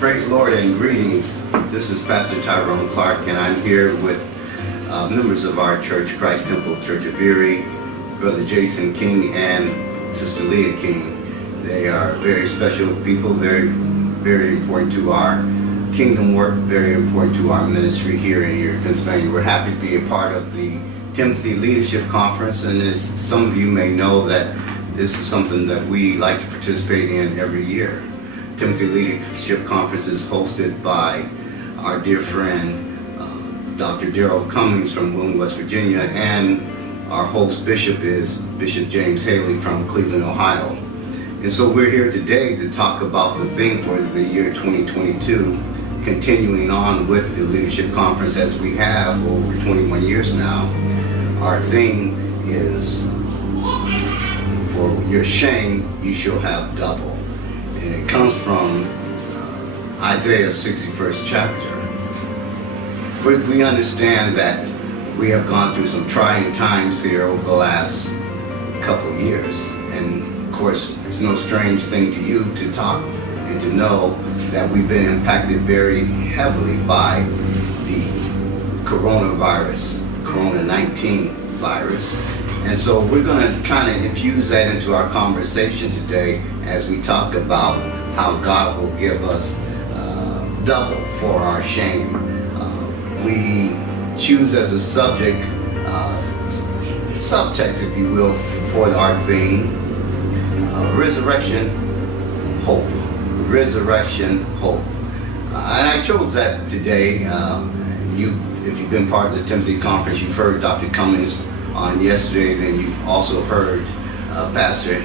Praise the Lord and greetings. This is Pastor Tyrone Clark, and I'm here with members of our church, Christ Temple Church of Erie, Brother Jason King and Sister Leah King. They are very special people, very, very important to our kingdom work, very important to our ministry here in Erie, Pennsylvania. We're happy to be a part of the Timothy Leadership Conference, and as some of you may know, that this is something that we like to participate in every year. Timothy Leadership Conference is hosted by our dear friend, Dr. Cummings from Wilmington, West Virginia, and our host bishop is Bishop James Haley from Cleveland, Ohio. And so we're here today to talk about the theme for the year 2022, continuing on with the Leadership Conference as we have over 21 years now. Our theme is, for your shame, you shall have double. And it comes from Isaiah 61st chapter. We understand that we have gone through some trying times here over the last couple of years. And of course, it's no strange thing to you to talk and to know that we've been impacted very heavily by the coronavirus, Corona-19 virus. And so we're going to kind of infuse that into our conversation today as we talk about how God will give us double for our shame. We choose as a subject, subtext if you will, for our theme, resurrection, hope. Resurrection, hope. And I chose that today. If you've been part of the Timothy Conference, you've heard Dr. Cummings on yesterday, then you've also heard Pastor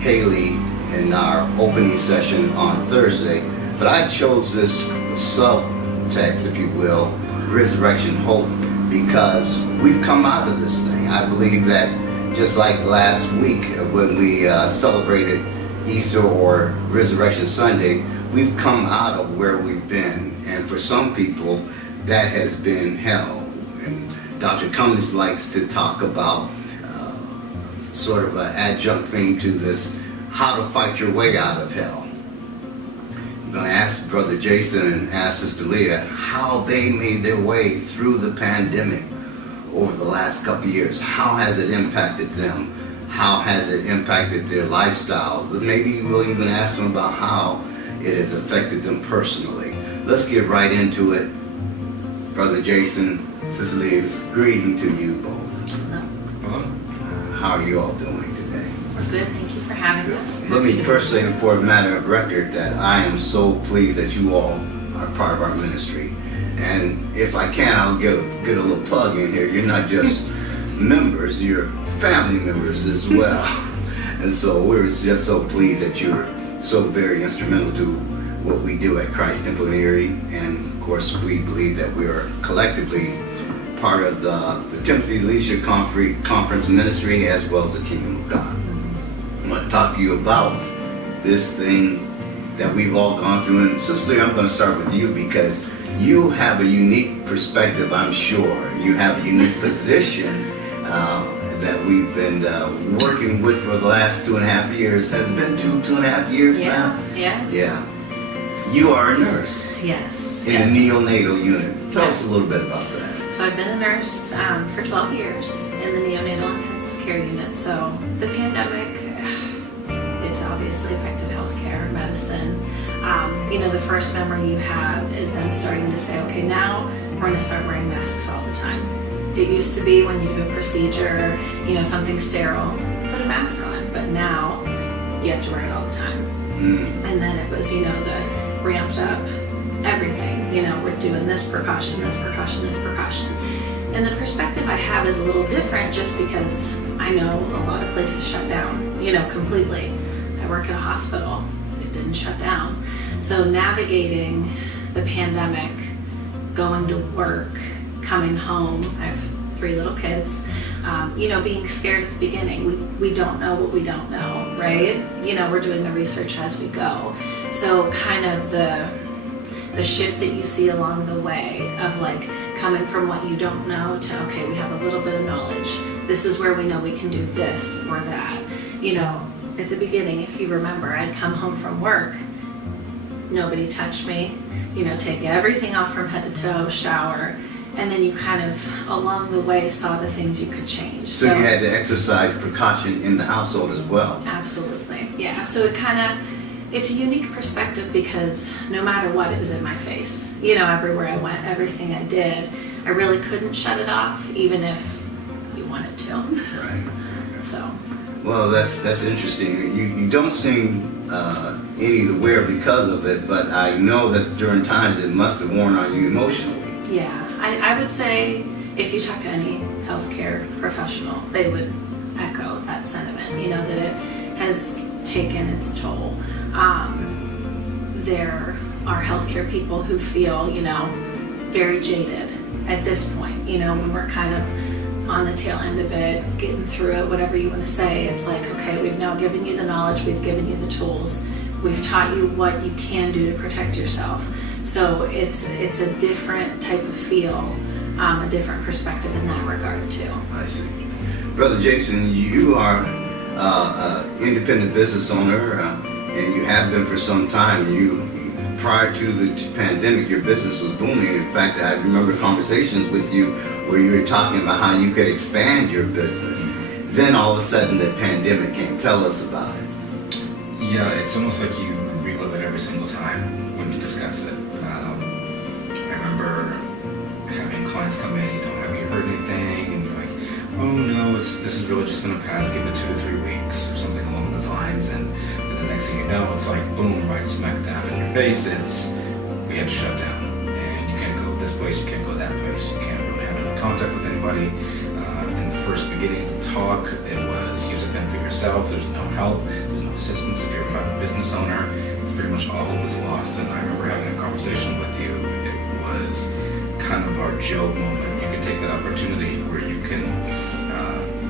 Haley in our opening session on Thursday. But I chose this subtext, if you will, resurrection hope, because we've come out of this thing. I believe that just like last week when we celebrated Easter or Resurrection Sunday, we've come out of where we've been. And for some people, that has been hell. And Dr. Cummings likes to talk about sort of an adjunct thing to this, how to fight your way out of hell. I'm going to ask Brother Jason and ask Sister Leah how they made their way through the pandemic over the last couple of years. How has it impacted them? How has it impacted their lifestyle? Maybe we'll even ask them about how it has affected them personally. Let's get right into it. Brother Jason, Sister Leah, greeting to you both. Hello. How are you all doing today? We're good. Thank you for having us. Let me first say, for a matter of record, that I am so pleased that you all are part of our ministry. And if I can, I'll get a little plug in here. You're not just members, you're family members as well. And so we're just so pleased that you're so very instrumental to what we do at Christ Temple in Erie. And of course, we believe that we are collectively part of the Timothy Leadership Conference ministry as well as the Kingdom of God. I want to talk to you about this thing that we've all gone through. And Sister Leah, I'm going to start with you because you have a unique perspective, I'm sure. You have a unique position that we've been working with for the last 2.5 years. Has it been 2.5 years now? Yeah. You are a nurse. Yes. In the neonatal unit. Tell us a little bit about that. So I've been a nurse for 12 years in the neonatal intensive care unit. So the pandemic, it's obviously affected healthcare, medicine. The first memory you have is them starting to say, okay, now we're going to start wearing masks all the time. It used to be when you do a procedure, something sterile, put a mask on. But now you have to wear it all the time. And then it was, the ramped up everything. We're doing this precaution, this precaution, this precaution. And the perspective I have is a little different just because I know a lot of places shut down, completely. I work at a hospital. It didn't shut down. So navigating the pandemic, going to work, coming home, I have 3 little kids, being scared at the beginning. We don't know what we don't know, right? We're doing the research as we go. So kind of the shift that you see along the way of like coming from what you don't know to, okay, we have a little bit of knowledge. This is where we know we can do this or that. At the beginning, if you remember, I'd come home from work nobody touch me, take everything off from head to toe, shower, and then you kind of along the way saw the things you could change. So you had to exercise precaution in the household as well. Absolutely, yeah. So it's a unique perspective because no matter what, it was in my face. Everywhere I went, everything I did, I really couldn't shut it off, even if you wanted to. Right. So. Well, that's interesting. You don't seem any the wear because of it, but I know that during times it must have worn on you emotionally. Yeah, I would say if you talk to any healthcare professional, they would echo that sentiment, that it has taken its toll. There are healthcare people who feel, very jaded at this point, when we're kind of on the tail end of it, getting through it, whatever you want to say. It's like, okay, we've now given you the knowledge, we've given you the tools, we've taught you what you can do to protect yourself. So it's a different type of feel, a different perspective in that regard too. I see. Brother Jason, you are an independent business owner, and you have been for some time. Prior to the pandemic, your business was booming. In fact, I remember conversations with you where you were talking about how you could expand your business. Then all of a sudden the pandemic came. Tell us about it. Yeah, it's almost like you relive it every single time when you discuss it. I remember having clients come in, have you heard anything? And you're like, oh no, this is really just going to pass, give it 2 to 3 weeks or something along those lines. And the next thing you know, it's like boom, right smack down in your face. We had to shut down. And you can't go this place, you can't go that place. You can't really have any contact with anybody. In the first beginnings of the talk, it was use a thing for yourself. There's no help, there's no assistance. If you're a private business owner, it's pretty much all hope is lost. And I remember having a conversation with you. It was kind of our Job moment. You can take that opportunity where you can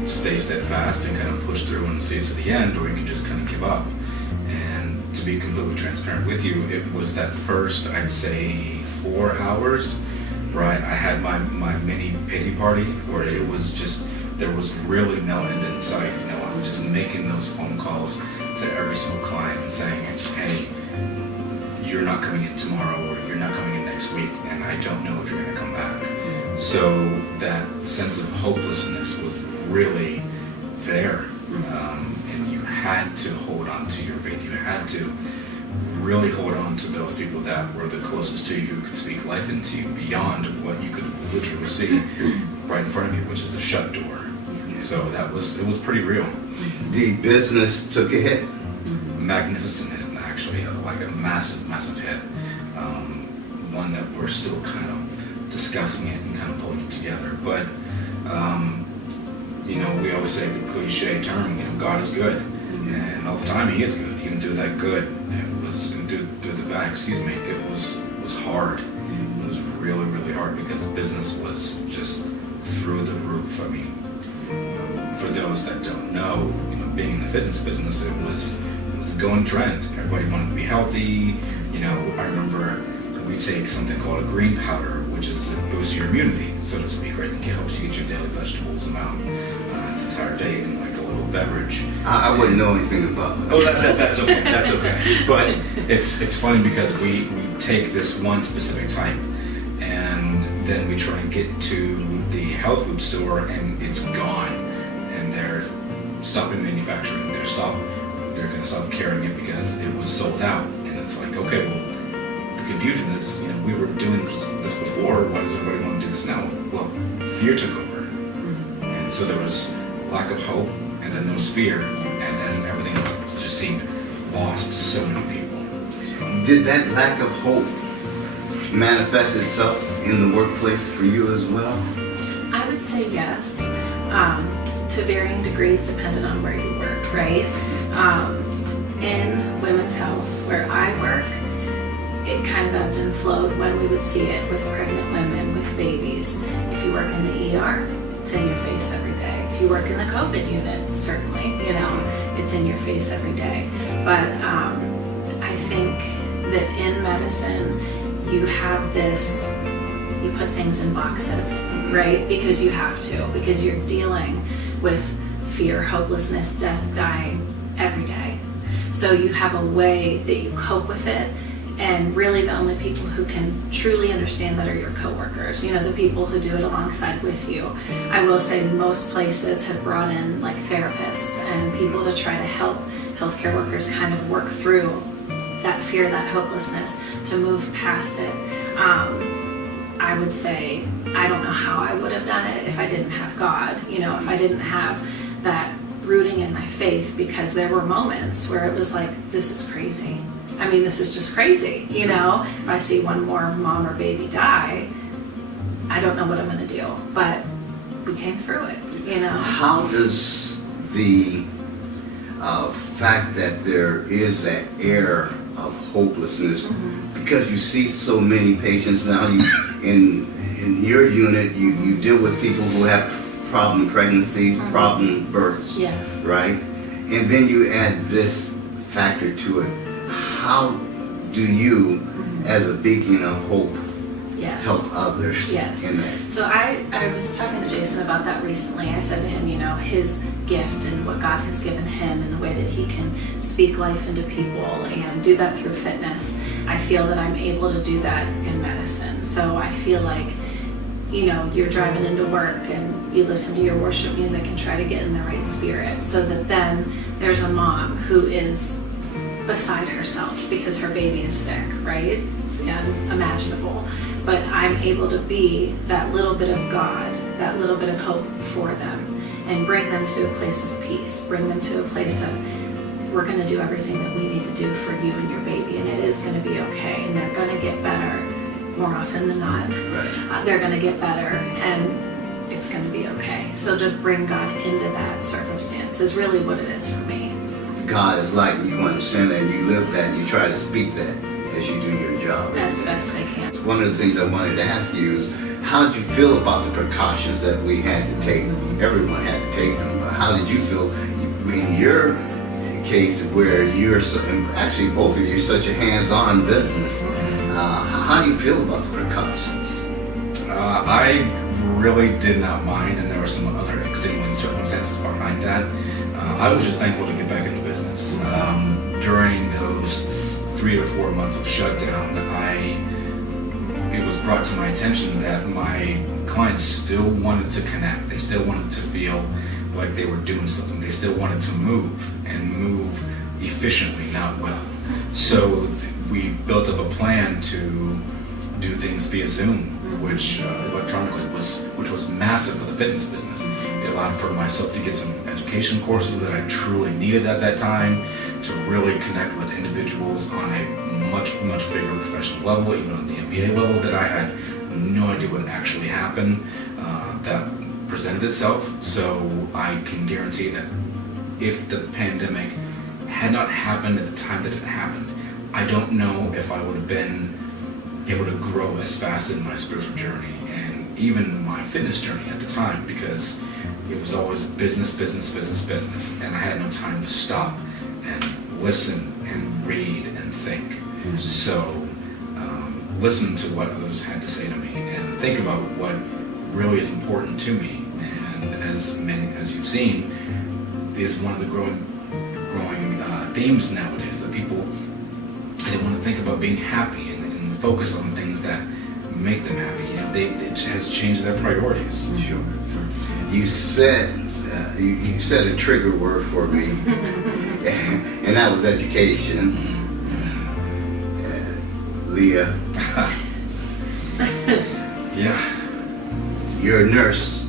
stay steadfast and kind of push through and see it to the end, or you can just kind of give up. And to be completely transparent with you, it was that first, I'd say, 4 hours, right? I had my mini pity party where it was just, there was really no end in sight. I was just making those phone calls to every single client and saying, hey, you're not coming in tomorrow, or you're not coming in next week, and I don't know if you're going to come back. So that sense of hopelessness was really there. And you had to hold on to your faith. You had to really hold on to those people that were the closest to you, who could speak life into you beyond what you could literally see right in front of you, which is a shut door. So it was pretty real. The business took a hit. Magnificent hit, actually, like a massive hit. One that we're still kind of discussing it and kind of pulling it together. But we always say the cliche term, God is good, and all the time He is good. Even through that good, and through the bad, it was hard. It was really, really hard because business was just through the roof. I mean, for those that don't know, being in the fitness business, it was a going trend. Everybody wanted to be healthy. I remember we take something called a green powder, which is it boosts your immunity, so to speak, right? It helps you get your daily vegetables amount the entire day in like a little beverage. I wouldn't know anything about that. Oh, that's okay. That's okay. But it's funny because we take this one specific type, and then we try and get to the health food store, and it's gone, and they're stopping manufacturing. They're going to stop carrying it because it was sold out. And it's like, okay, well, the confusion is, we were doing this before. Why does everybody want to do this now? Well, fear took over, and so there was lack of hope, and then there was fear, and then everything just seemed lost to so many people. So, did that lack of hope manifest itself in the workplace for you as well? I would say yes, to varying degrees depending on where you work, right? In women's health, where I work, it kind of ebbed and flowed when we would see it with pregnant women, with babies. If you work in the ER, it's in your face every day. If you work in the COVID unit, certainly, it's in your face every day. But I think that in medicine, you have this, you put things in boxes, right? Because you have to, because you're dealing with fear, hopelessness, death, dying every day. So you have a way that you cope with it, And really the only people who can truly understand that are your coworkers, the people who do it alongside with you. I will say most places have brought in like therapists and people to try to help healthcare workers kind of work through that fear, that hopelessness, to move past it. I would say, I don't know how I would have done it if I didn't have God, if I didn't have that rooting in my faith, because there were moments where it was like, this is crazy. I mean, this is just crazy, If I see one more mom or baby die, I don't know what I'm going to do. But we came through it, How does the fact that there is that air of hopelessness, because you see so many patients now, in your unit, you deal with people who have problem pregnancies, problem births, yes, right? And then you add this factor to it. How do you, as a beacon of hope, yes, help others yes. in that? So I was talking to Jason about that recently. I said to him, his gift and what God has given him and the way that he can speak life into people and do that through fitness. I feel that I'm able to do that in medicine. So I feel like, you're driving into work and you listen to your worship music and try to get in the right spirit, so that then there's a mom who is beside herself because her baby is sick, right? And imaginable. But I'm able to be that little bit of God, that little bit of hope for them, and bring them to a place of peace, bring them to a place of, we're going to do everything that we need to do for you and your baby, and it is going to be okay, and they're going to get better more often than not. Right. They're going to get better, and it's going to be okay. So to bring God into that circumstance is really what it is for me. God is like, you understand that, and you live that, and you try to speak that as you do your job. As best I can. One of the things I wanted to ask you is, how did you feel about the precautions that we had to take? Everyone had to take them, but how did you feel in your case where you're, actually both of you, such a hands-on business? How do you feel about the precautions? I really did not mind, and there were some other extenuating circumstances behind that. I was just thankful to get back into business. During those 3 or 4 months of shutdown, it was brought to my attention that my clients still wanted to connect. They still wanted to feel like they were doing something. They still wanted to move, and move efficiently, not well. So we built up a plan to do things via Zoom, which electronically which was massive for the fitness business. It allowed for myself to get some education courses that I truly needed at that time, to really connect with individuals on a much, much bigger professional level, even on the MBA level, that I had no idea what actually happened, that presented itself. So I can guarantee that if the pandemic had not happened at the time that it happened, I don't know if I would have been able to grow as fast in my spiritual journey and even my fitness journey at the time, because it was always business, and I had no time to stop and listen and read and think. So listen to what others had to say to me and think about what really is important to me. And as you've seen, is one of the growing themes nowadays, that people, they want to think about being happy and focus on things that make them happy. It has changed their priorities. Sure. You said a trigger word for me, and that was education. Leah. Yeah. You're a nurse,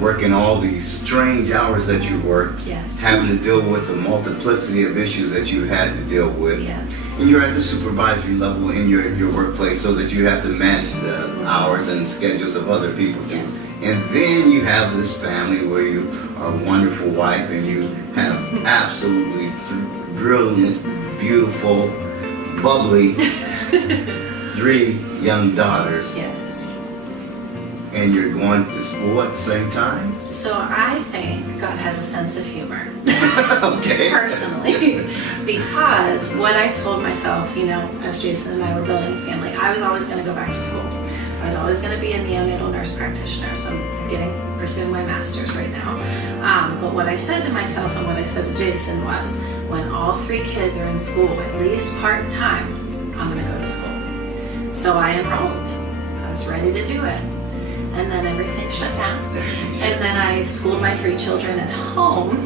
working all these strange hours that you work, Yes. having to deal with the multiplicity of issues that you had to deal with. Yes. And you're at the supervisory level in your workplace, so that you have to manage the hours and schedules of other people too. Yes. And then you have this family where you are a wonderful wife, and you have absolutely brilliant, beautiful, bubbly 3 young daughters. Yes. And you're going to school at the same time? So I think God has a sense of humor. Okay. Personally. Because what I told myself, as Jason and I were building a family, I was always going to go back to school. I was always going to be a neonatal nurse practitioner. So I'm pursuing my master's right now. But what I said to myself and what I said to Jason was, when all 3 kids are in school, at least part-time, I'm going to go to school. So I enrolled. I was ready to do it. And then everything shut down. And then I schooled my 3 children at home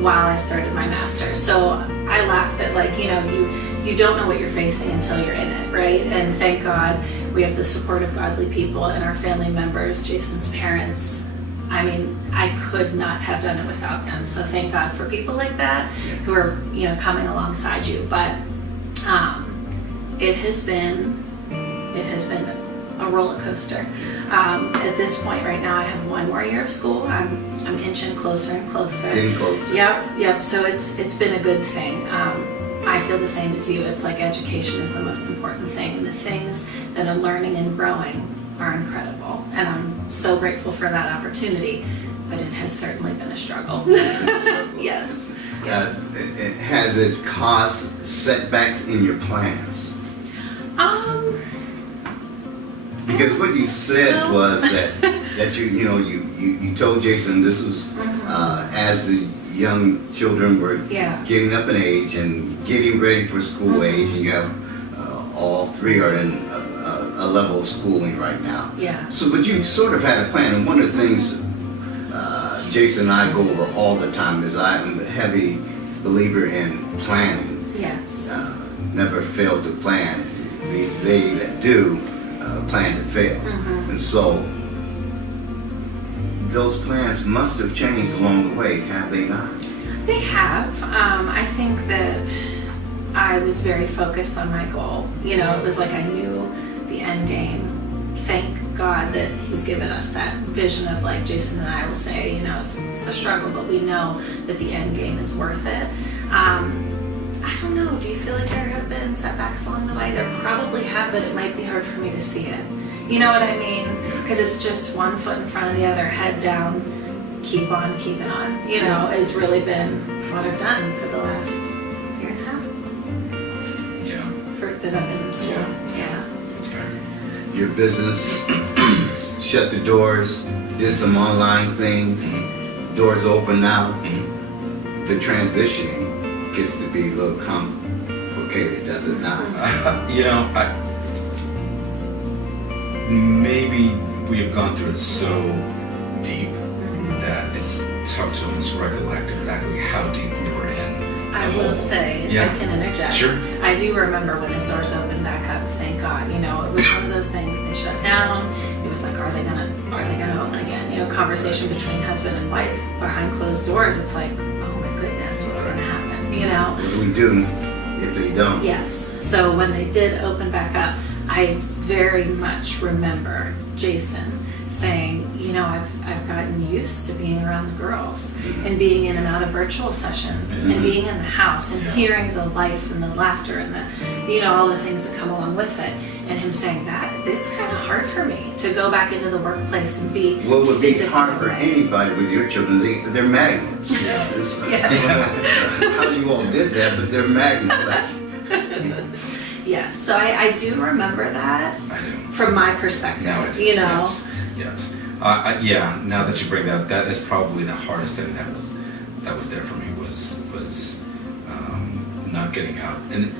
while I started my master's. So I laugh that, like, you don't know what you're facing until you're in it, right? And thank God we have the support of godly people and our family members, Jason's parents. I mean, I could not have done it without them. So thank God for people like that who are, coming alongside you. But it has been a roller coaster. At this point right now, I have 1 more year of school. I'm inching closer and closer. Getting closer. Yep. So it's been a good thing. I feel the same as you. It's like education is the most important thing, and the things that I'm learning and growing are incredible. And I'm so grateful for that opportunity. But it has certainly been a struggle. Yes. Has it caused setbacks in your plans? Because what you said was that you told Jason this was as the young children were getting up in age and getting ready for school age, and you have all 3 are in a level of schooling right now. Yeah. So, but you sort of had a plan, and one of the things Jason and I go over all the time is I'm a heavy believer in planning. Yes. Never fail to plan. They that do plan to fail. And so those plans must have changed along the way, have they not? They have. I think that I was very focused on my goal. It was like I knew the end game. Thank God that he's given us that vision of, like Jason and I will say, it's a struggle, but we know that the end game is worth it. I don't know. Do you feel like there have been setbacks along the way? There probably have, but it might be hard for me to see it. You know what I mean? Because it's just 1 foot in front of the other, head down, keep on keeping on. Has really been what I've done for the last 1.5 years. Yeah. For that I've been in school. Yeah. That's fair. Your business, shut the doors, did some online things, doors open now. The transitioning gets to be a little complicated, does it not? Maybe we have gone through it so deep that it's tough to almost recollect exactly how deep we were in. I will say, if I can interject, Sure. I do remember when his doors opened back up, thank God. It was one of those things, they shut down. It was like, are they gonna open again? Conversation between husband and wife behind closed doors. It's like, oh my goodness, what's gonna happen? What do we do if they don't? Yes. So when they did open back up, I very much remember Jason saying, I've gotten used to being around the girls and being in and out of virtual sessions and being in the house and hearing the life and the laughter and the, all the things that come along with it. And him saying that it's kind of hard for me to go back into the workplace and be What would be physically hard for away. anybody with your children? They're magnets. How you all did that, but they're magnets. Yes. So I do remember that. I do. From my perspective, Now I do. Yes. Now that you bring that is probably the hardest thing that was there for me was not getting out, and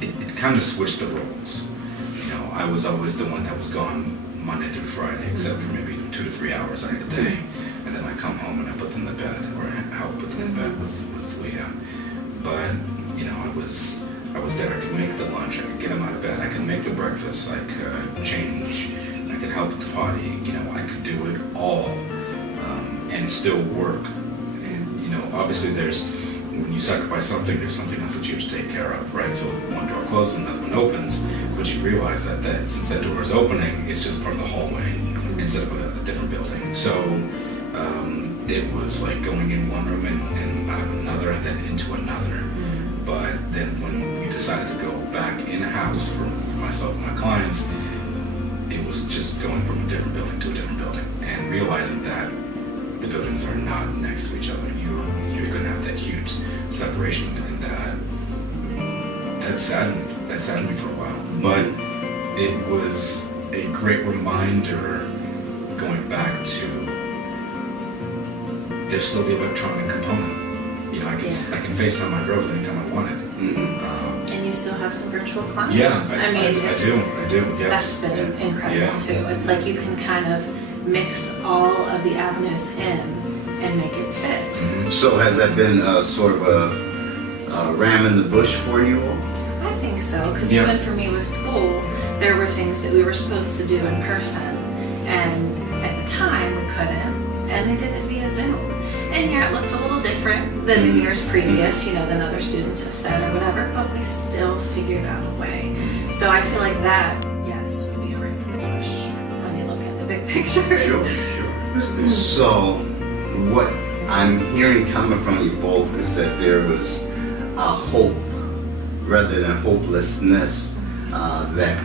it kind of switched the roles. I was always the one that was gone Monday through Friday, except for maybe 2 to 3 hours out of the day, and then I come home and I put them to bed, or I help put them to bed with Leah. But I was there. I could make the lunch. I could get them out of bed. I could make the breakfast. I could change. I could help with the potty. I could do it all and still work. And obviously, when you sacrifice something, there's something else that you have to take care of, right? So if one door closes, another one opens, but you realize that since that door is opening, it's just part of the hallway instead of a different building. So it was like going in one room and out of another, and then into another. But then when we decided to go back in a house for myself and my clients, it was just going from a different building to a different building and realizing that the buildings are not next to each other. You're going to have that huge separation, and that saddened me for a while. But it was a great reminder going back to there's still the electronic component. I can FaceTime my girls anytime I want it. And you still have have some virtual clients. Yeah, I mean, I do, that's yes. been incredible too. It's like you can kind of mix all of the avenues in and make it fit. Mhm. So has that been sort of a ram in the bush for you all? I think so, because Yeah. even for me with school, there were things that we were supposed to do in person, and at the time we couldn't, and they did it via Zoom. And yeah, it looked a little different than in years previous, than other students have said or whatever, but we still figured out a way. So I feel like that, yes, would be a ram in the bush when you look at the big picture. Sure. So what I'm hearing coming from you both is that there was a hope rather than hopelessness that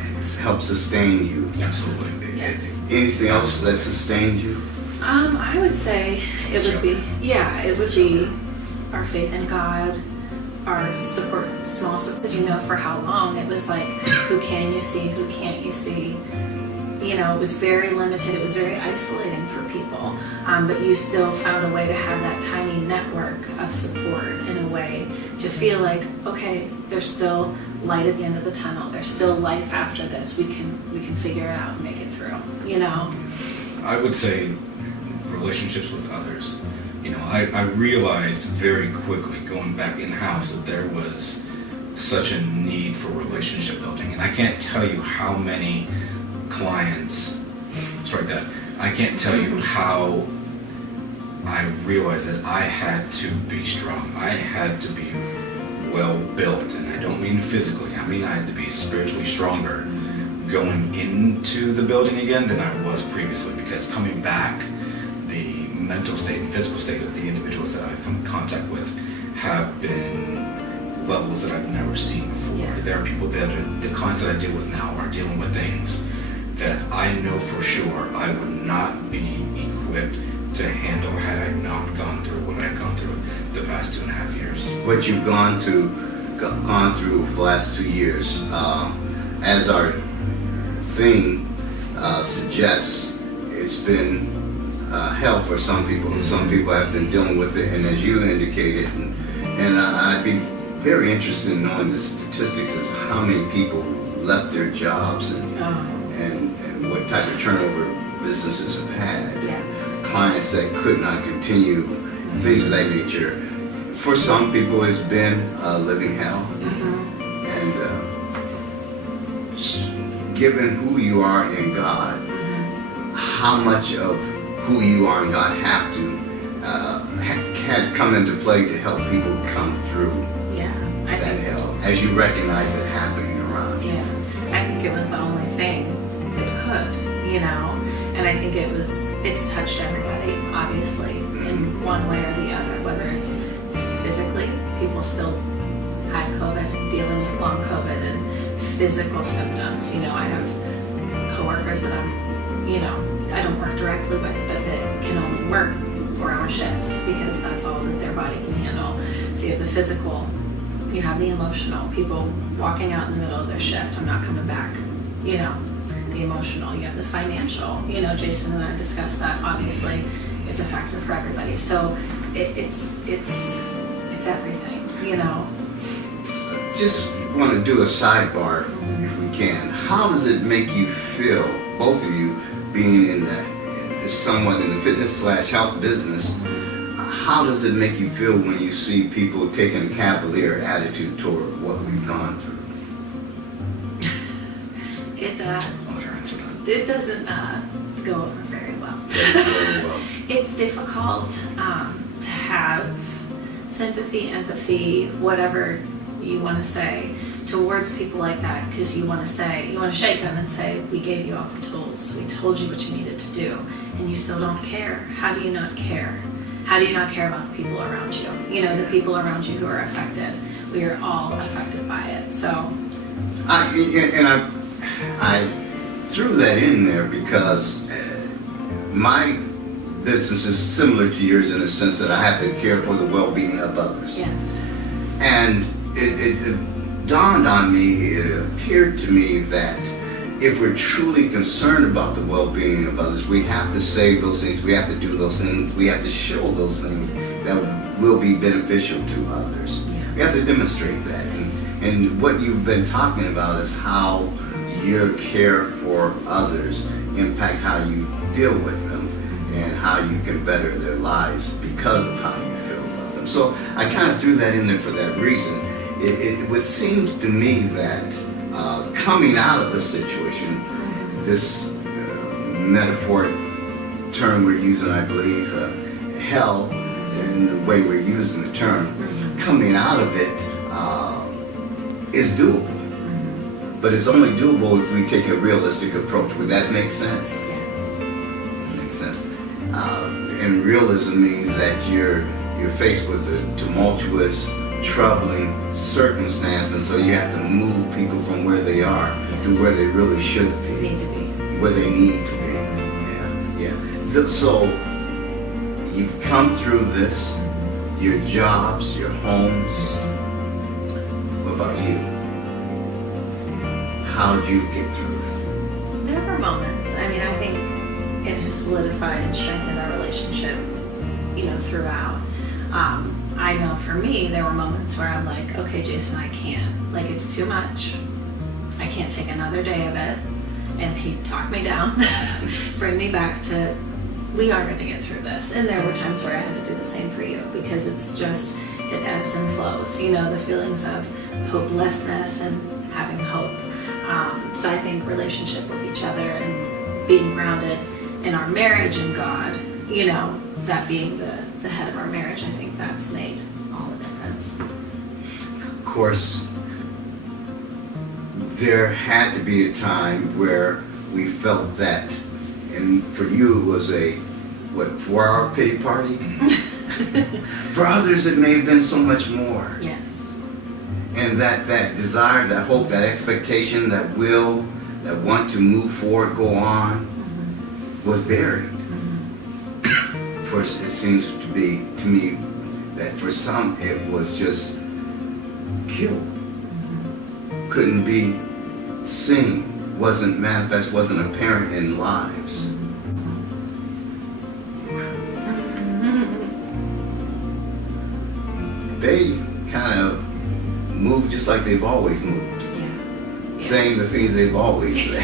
helped sustain you. Absolutely. Yes. Anything else that sustained you? I would say it would be our faith in God, our support, small support, because for how long it was like, who can you see, who can't you see? It was very limited, it was very isolating for people, but you still found a way to have that tiny network of support in a way to feel like, okay, there's still light at the end of the tunnel, there's still life after this, we can figure it out and make it through, I would say relationships with others. I realized very quickly going back in-house that there was such a need for relationship building. And I can't tell you how many clients, strike that, I can't tell you how I realized that I had to be strong. I had to be well built. And I don't mean physically, I mean I had to be spiritually stronger going into the building again than I was previously, because coming back, the mental state and physical state of the individuals that I've come in contact with have been levels that I've never seen before. Yeah. There are people the clients that I deal with now are dealing with things that I know for sure I would not be equipped to handle had I not gone through what I've gone through the past 2.5 years. What you've gone through the last 2 years, as our thing suggests, it's been hell for some people. Some people have been dealing with it, and as you indicated, and I'd be very interested in knowing the statistics as how many people left their jobs and what type of turnover businesses have had. Yes. Clients that could not continue, things of that nature. For some people, it's been a living hell. And given who you are in God, how much of who you are in God have to had come into play to help people come through I that think hell, as you recognize it happening around you. I think it was the only thing that could, and I think it's touched everybody, obviously, in one way or the other, whether it's physically, people still had COVID, dealing with long COVID and physical symptoms. I have coworkers that I don't work directly with, but that can only work 4-hour shifts because that's all that their body can handle. So you have the physical, you have the emotional, people walking out in the middle of their shift, I'm not coming back, the emotional, you have the financial, Jason and I discussed that, obviously, it's a factor for everybody. So it's everything, Just want to do a sidebar, if we can. How does it make you feel, both of you, being somewhat in the fitness/health business? How does it make you feel when you see people taking a cavalier attitude toward what we've gone through? It doesn't go over very well. It's difficult to have sympathy, empathy, whatever you want to say towards people like that, because you want to shake them and say, we gave you all the tools, we told you what you needed to do, and you still don't care. How do you not care? How do you not care about the people around you? The people around you who are affected. We are all affected by it. So I threw that in there because my business is similar to yours in the sense that I have to care for the well-being of others. yes. And it dawned on me, it appeared to me that if we're truly concerned about the well-being of others, we have to say those things, we have to do those things, we have to show those things that will be beneficial to others. Yeah. We have to demonstrate that. And what you've been talking about is how your care for others impact how you deal with them and how you can better their lives because of how you feel about them. So I kind of threw that in there for that reason. It would seem to me that coming out of a situation, this metaphoric term we're using, I believe, hell, in the way we're using the term, coming out of it is doable. But it's only doable if we take a realistic approach. Would that make sense? Yes. Makes sense. And realism means that you're faced with a tumultuous, troubling circumstance, and so you have to move people from where they are to where they really should be, Need to be. where they need to be. Yeah. So you've come through this, your jobs, your homes. What about you? How'd you get through it? There were moments. I mean, I think it has solidified and strengthened our relationship, throughout. I know for me, there were moments where I'm like, okay, Jason, I can't. Like, it's too much. I can't take another day of it. And he'd talk me down, bring me back to, we are going to get through this. And there were times where I had to do the same for you, because it's just, it ebbs and flows. The feelings of hopelessness and having hope. So I think relationship with each other and being grounded in our marriage and God, that being the head of our marriage, I think that's made all the difference. Of course, there had to be a time where we felt that, and for you it was a, 4-hour pity party? For others it may have been so much more. Yes. And that desire, that hope, that expectation, that will, that want to move forward, go on, was buried. Of course, it seems to me that for some it was just killed. Couldn't be seen, wasn't manifest, wasn't apparent in lives. They kind of move just like they've always moved, saying the things they've always said.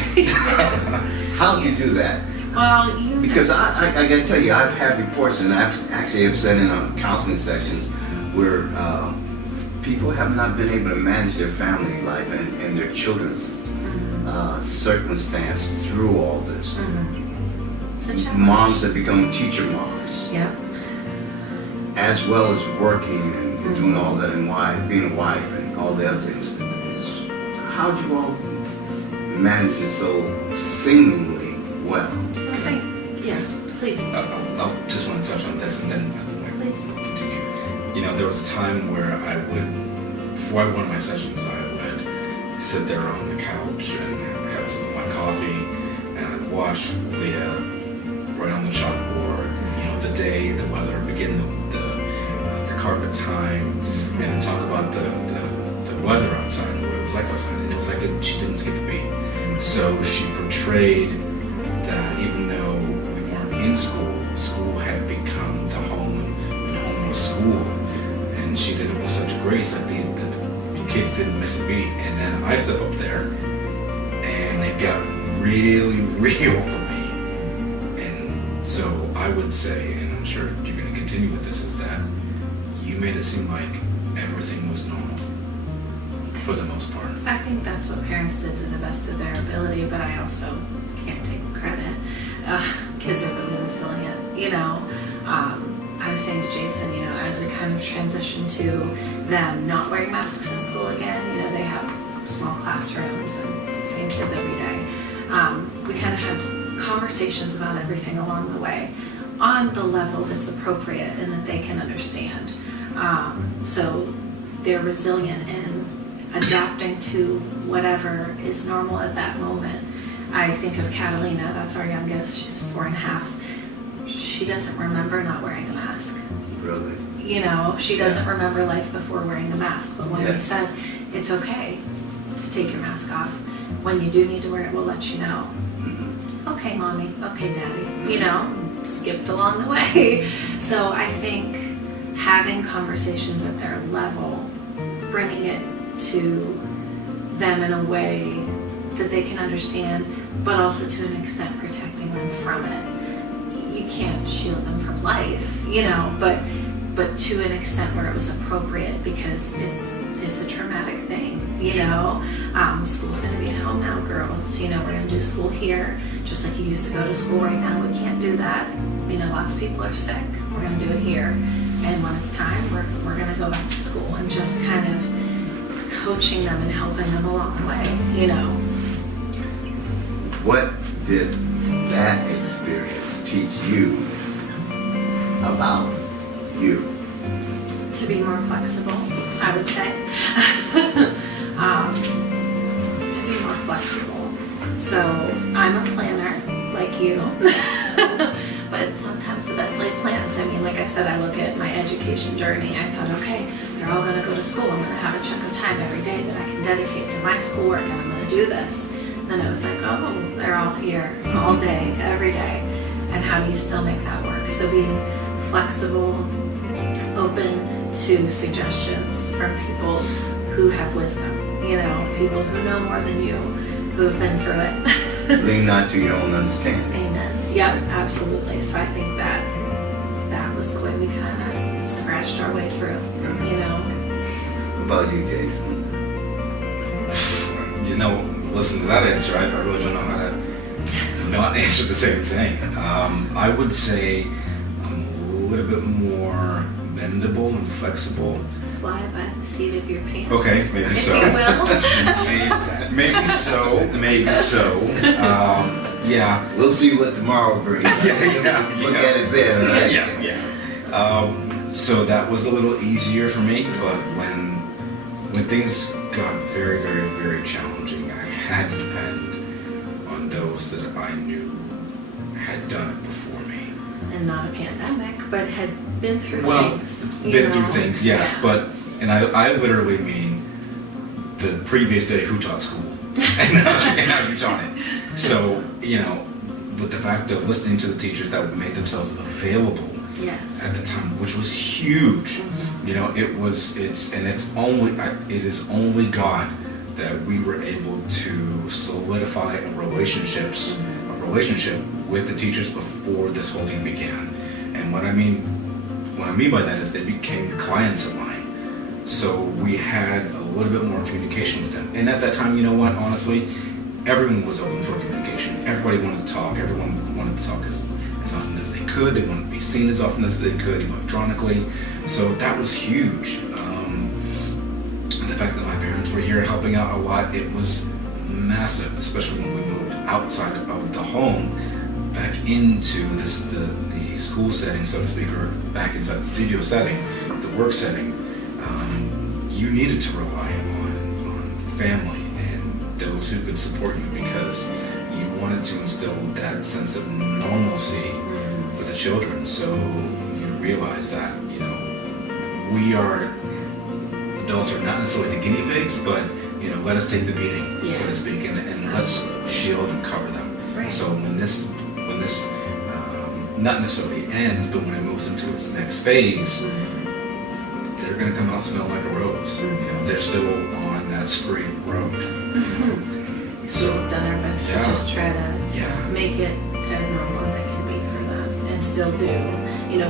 How do you do that? Well, Because I got to tell you, I've had reports, and I've actually have sat in on counseling sessions where people have not been able to manage their family life and their children's circumstance through all this. Moms have become teacher moms. Yep. As well as working and doing all that, and being a wife and all the other things. How'd you all manage it so seemingly well? Okay. Yes, please. I'll just want to touch on this and then Please. continue. There was a time where before I went on my sessions, I would sit there on the couch and have some of my coffee, and I'd watch Leah write on the chalkboard, the day, the weather, begin the carpet time, and talk about the weather outside, what it was like outside, and it was like she didn't skip a beat. So she portrayed that even though we weren't in school, school had become the home, and home was school, and she did it with such grace that the kids didn't miss a beat. And then I step up there, and it got really real for me. And so I would say, and I'm sure you're going to continue with this, is that you made it seem like everything was normal for the most part. I think that's what parents did to the best of their ability, but I also can't take credit. Kids are really resilient. I was saying to Jason, as we kind of transition to them not wearing masks in school again, they have small classrooms and it's the same kids every day. We kind of had conversations about everything along the way on the level that's appropriate and that they can understand. So they're resilient in adapting to whatever is normal at that moment. I think of Catalina, that's our youngest, she's 4.5. She doesn't remember not wearing a mask. Really? She doesn't remember life before wearing a mask, but when we said, it's okay to take your mask off, when you do need to wear it, we'll let you know. Okay, mommy, okay, daddy, skipped along the way. So I think having conversations at their level, bringing it to them in a way that they can understand, but also to an extent protecting them from it. You can't shield them from life, but to an extent where it was appropriate, because it's a traumatic thing, School's going to be at home now, girls. We're going to do school here, just like you used to go to school. Right now, we can't do that. Lots of people are sick. We're going to do it here, and when it's time, we're going to go back to school, and just kind of coaching them and helping them along the way. What did that experience teach you about you? To be more flexible, I would say. To be more flexible. So I'm a planner, like you. But sometimes the best laid plans. Like I said, I look at my education journey. I thought, okay, they're all going to go to school. I'm going to have a chunk of time every day that I can dedicate to my schoolwork, and I'm going to do this. Then it was like, oh, they're all here all day, every day. And how do you still make that work? So being flexible, open to suggestions from people who have wisdom, people who know more than you, who have been through it. Lean not to your own understanding. Amen. Yep, absolutely. So I think that was the way we kind of scratched our way through, What about you, Jason? Listen to that answer, I really don't know how to not answer the same thing. I would say I'm a little bit more bendable and flexible. Fly by the seat of your pants. Okay, maybe so. If you will. maybe so. Yeah. We'll see what tomorrow brings. Look at it then, right? Yeah. So that was a little easier for me, but when things got very, very, very challenging, I had to depend on those that I knew had done it before me. And not a pandemic, but had been through things. Through things, yes. Yeah. And I literally mean the previous day who taught school and how you taught it. So, with the fact of listening to the teachers that made themselves available at the time, which was huge. Mm-hmm. It is only God that we were able to solidify a relationship with the teachers before this whole thing began. And what I mean by that is they became clients of mine. So we had a little bit more communication with them. And at that time, honestly, everyone was open for communication. Everybody wanted to talk. Everyone wanted to talk as often as they could. They wanted to be seen as often as they could electronically. So that was huge. The fact that my parents were here helping out a lot, it was massive, especially when we moved outside of the home back into the school setting, so to speak, or back inside the studio setting, the work setting. You needed to rely on family and those who could support you, because you wanted to instill that sense of normalcy for the children. So you realize that, adults are not necessarily the guinea pigs, but let us take the beating, so to speak, and let's shield and cover them. Right. So when this not necessarily ends, but when it moves into its next phase, they're going to come out smelling like a rose. They're still on that straight road. So we've done our best to just try to make it as normal as it can be for them, and still do.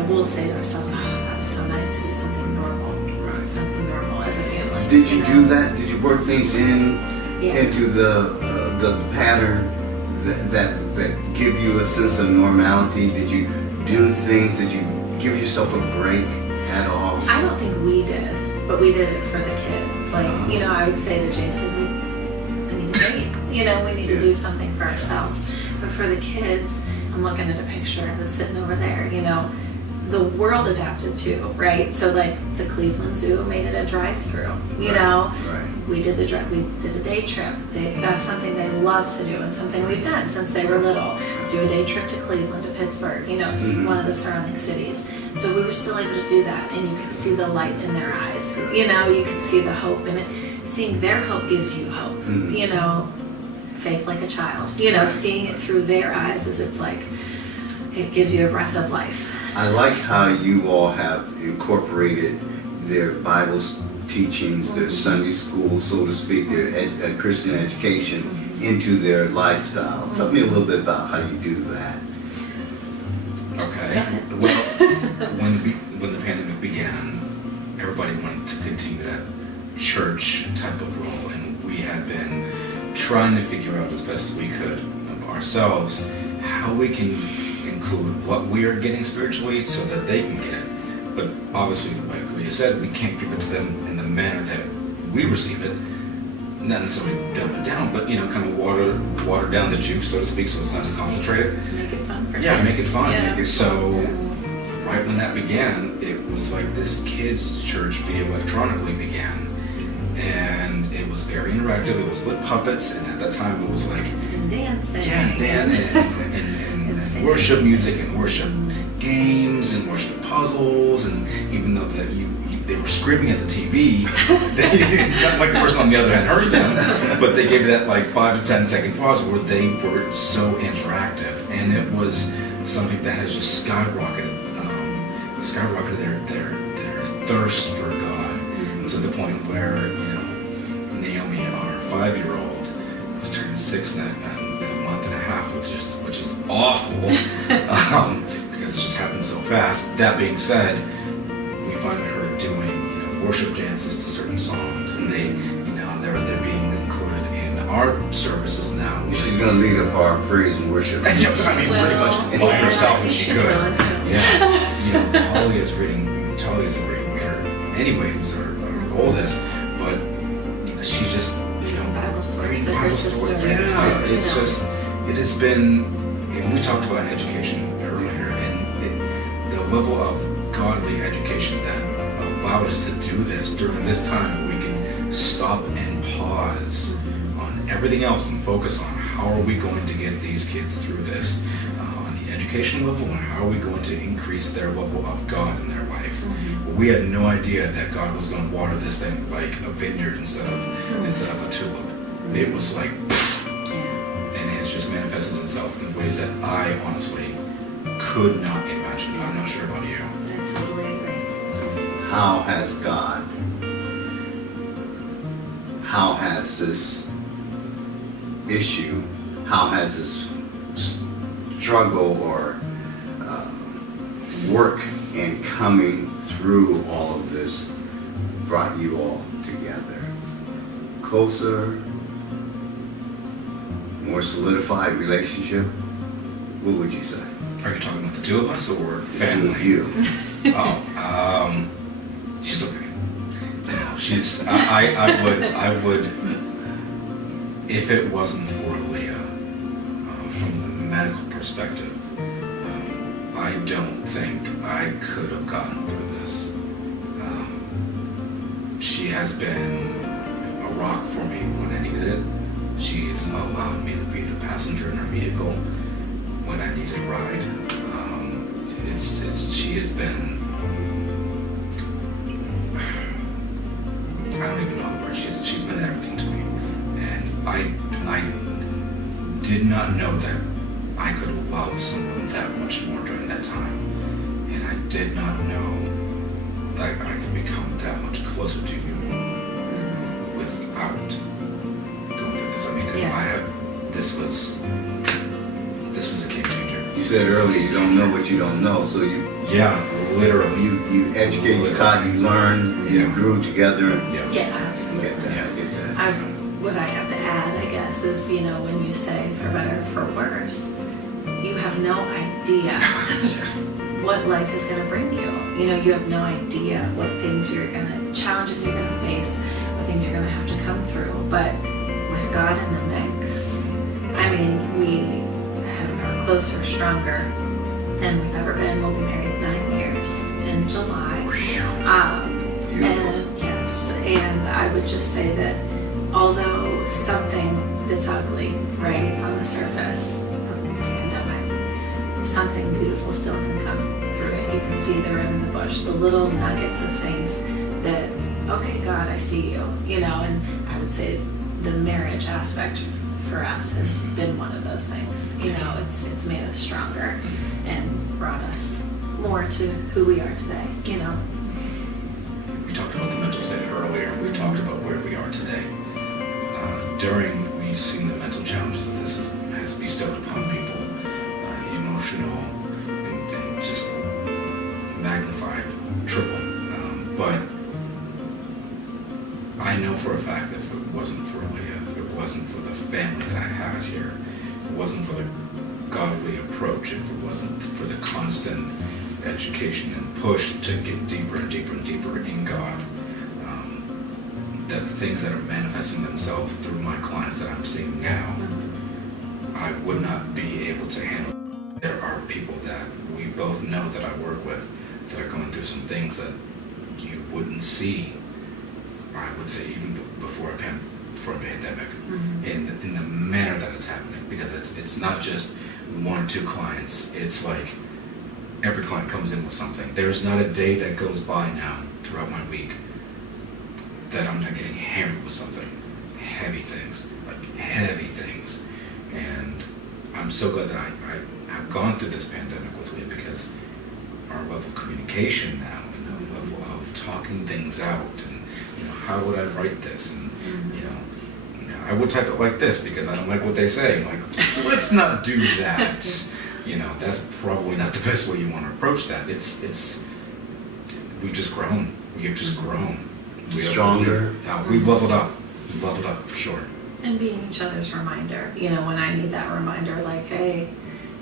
We'll say to ourselves, "Oh, that was so nice to do something normal, something normal as a family." Did you do that? Did you work things into the pattern that give you a sense of normality? Did you do things? Did you give yourself a break at all? I don't think we did, but we did it for the kids. Like, I would say to Jason, we need a date. We need to do something for ourselves. But for the kids, I'm looking at a picture that's sitting over there, the world adapted to, right? So like the Cleveland Zoo made it a drive-through, Right. We did a day trip. That's something they love to do, and something we've done since they were little. Do a day trip to Cleveland, to Pittsburgh, one of the surrounding cities. So we were still able to do that, and you could see the light in their eyes. You could see the hope in it. Seeing their hope gives you hope. Faith like a child. Seeing it through their eyes it's like it gives you a breath of life. I like how you all have incorporated their Bible teachings, their Sunday school, so to speak, their Christian education into their lifestyle. Tell me a little bit about how you do that. Okay. Well, when the pandemic began, everybody wanted to continue that church type of role, and we had been trying to figure out as best as we could of ourselves how we can include what we are getting spiritually so that they can get it. But obviously, like we said, we can't give it to them in the manner that we receive it. Not necessarily dumb it down, but kind of water down the juice, so to speak, so it's not as concentrated. Make it fun for Yeah, kids. make it fun. Yeah. So right when that began, it was like this kids' church via electronically began, and it was very interactive. It was with puppets, and at that time it was like And dancing. and singing. worship music and worship games and worship puzzles, and even though they were screaming at the TV, not like the person on the other end heard them, but they gave that like 5 to 10 second pause where they were so interactive, and it was something that has just skyrocketed their thirst for God to the point where Naomi, our 5-year-old, was turning 6 in a month and a half, which is awful because it just happened so fast. That being said, we find her doing worship dances to certain songs, and they're being included in our services now. She's going to lead up our praise and worship. Pretty much by herself if she could. Yeah, Talia's a great reader. Anyway, it's our oldest, but she's just Bible stories reading to her Bible stories. sisters. Yeah, it's just it has been. And we talked about education earlier, and the level of godly education that allowed us to do this during this time. We can stop and pause on everything else and focus on how are we going to get these kids through this on the education level, and how are we going to increase their level of God in their life. We had no idea that God was going to water this thing like a vineyard instead of a tulip. It was like, and it has just manifested itself in ways that I honestly could not imagine. I'm not sure about you. I totally agree. How has this issue, how has this struggle or work in coming through all of this brought you all together? Closer, more solidified relationship? What would you say? Are you talking about the two of us or The two family? of you. She's okay. No, she's. I would. If it wasn't for Leah, from the medical perspective, I don't think I could have gotten through this. She has been a rock for me when I needed it. She's allowed me to be the passenger in her vehicle when I needed a ride. She has been. I don't even know the word. She's been everything to me, and I did not know that I could love someone that much more during that time, and I did not know that I could become that much closer to you without going through this. I mean, this was a game changer. You said earlier you don't know what you don't know, so you literally. you educate, you taught, you learned, you grew together. And Yeah, absolutely. get that. I get that. What I have to add, I guess, is, when you say for better or for worse, you have no idea what life is going to bring you. You have no idea what challenges you're going to face, what things you're going to have to come through. But with God in the mix, I mean, we are closer, stronger than we've ever been. We'll be married 9 years in July. And I would just say that although something that's ugly, right, on the surface of the pandemic, something beautiful still can come through it. You can see the rim in the bush, the little nuggets of things that, okay, God, I see you, and I would say the marriage aspect for us has been one of those things. It's made us stronger and brought us more to who we are today. talked about the mental state earlier, and we talked about where we are today. We've seen the mental challenges that this has bestowed upon people, emotional and just magnified triple. But I know for a fact that if it wasn't for Leah, if it wasn't for the family that I have here, if it wasn't for the godly approach, if it wasn't for the constant education and push to get deeper and deeper and deeper in God, that the things that are manifesting themselves through my clients that I'm seeing now, I would not be able to handle. There are people that we both know that I work with that are going through some things that you wouldn't see, I would say, even before a pandemic, in the manner that it's happening, because it's not just one or two clients. It's like every client comes in with something. There's not a day that goes by now throughout my week that I'm not getting hammered with something. Heavy things. And I'm so glad that I have gone through this pandemic with Leah, because our level of communication now, and our level of talking things out, and how would I write this, and I would type it like this because I don't like what they say. I'm like, let's not do that. That's probably not the best way you want to approach that. We've just grown. We have just grown. Stronger. We've leveled up. We've leveled up for sure. And being each other's reminder. When I need that reminder, like, hey,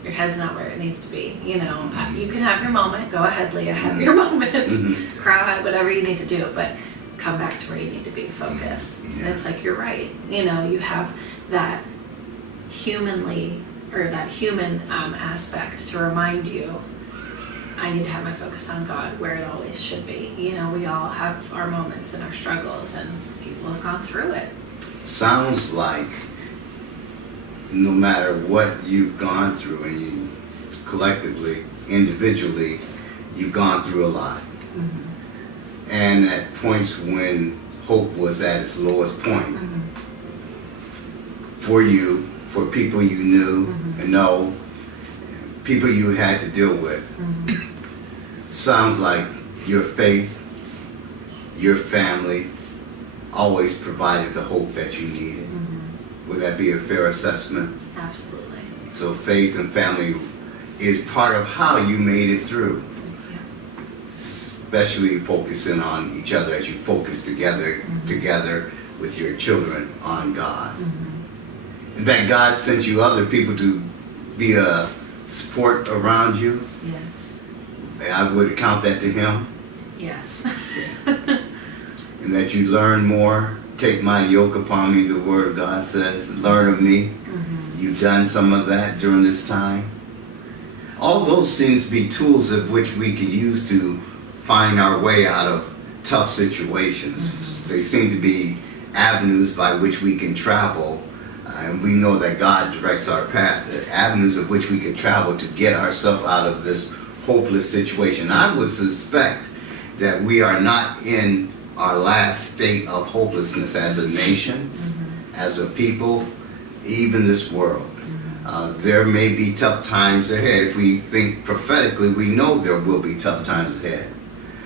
your head's not where it needs to be. You can have your moment. Go ahead, Leah, have your moment. Cry, whatever you need to do. But come back to where you need to be. Focus. And it's like, you're right. You have that human aspect to remind you, I need to have my focus on God where it always should be. We all have our moments and our struggles, and people have gone through it. Sounds like no matter what you've gone through, and you collectively, individually, you've gone through a lot. And at points when hope was at its lowest point, for you, for people you knew and know, people you had to deal with, sounds like your faith, your family, always provided the hope that you needed. Would that be a fair assessment? Absolutely. So faith and family is part of how you made it through. Especially focusing on each other as you focus together with your children on God. And that God sent you other people to be a support around you. Yes. I would count that to Him. Yes. And that you learn more. Take my yoke upon me, the Word of God says. Learn of me. You've done some of that during this time. All those seems to be tools of which we could use to find our way out of tough situations. They seem to be avenues by which we can travel. And we know that God directs our path. The avenues of which we can travel to get ourselves out of this hopeless situation. I would suspect that we are not in our last state of hopelessness as a nation, as a people, even this world. There may be tough times ahead. If we think prophetically, we know there will be tough times ahead.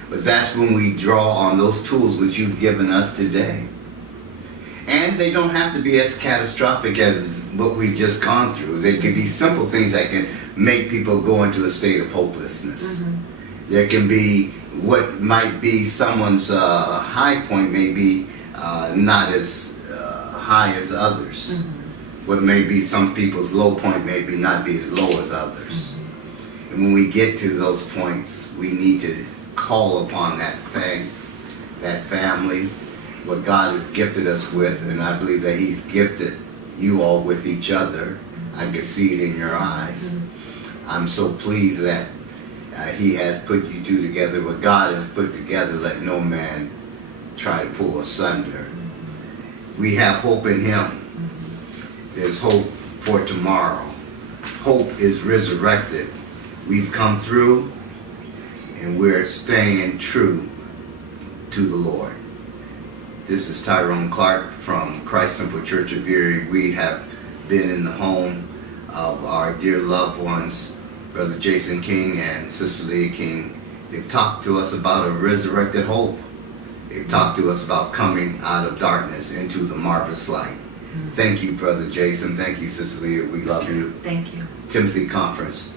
But that's when we draw on those tools which you've given us today. And they don't have to be as catastrophic as what we've just gone through. They can be simple things that can make people go into a state of hopelessness. There can be what might be someone's high point may be not as high as others. What may be some people's low point may be not be as low as others. And when we get to those points, we need to call upon that thing, that family, what God has gifted us with, and I believe that He's gifted you all with each other. I can see it in your eyes. I'm so pleased that He has put you two together. What God has put together, let no man try to pull asunder. We have hope in Him. There's hope for tomorrow. Hope is resurrected. We've come through, and we're staying true to the Lord. This is Tyrone Clark from Christ Temple Church of Erie. We have been in the home of our dear loved ones, Brother Jason King and Sister Leah King. They've talked to us about a resurrected hope. It talked to us about coming out of darkness into the marvelous light. Thank you, Brother Jason. Thank you, Sister Leah. We love you. Thank you. Timothy Conference.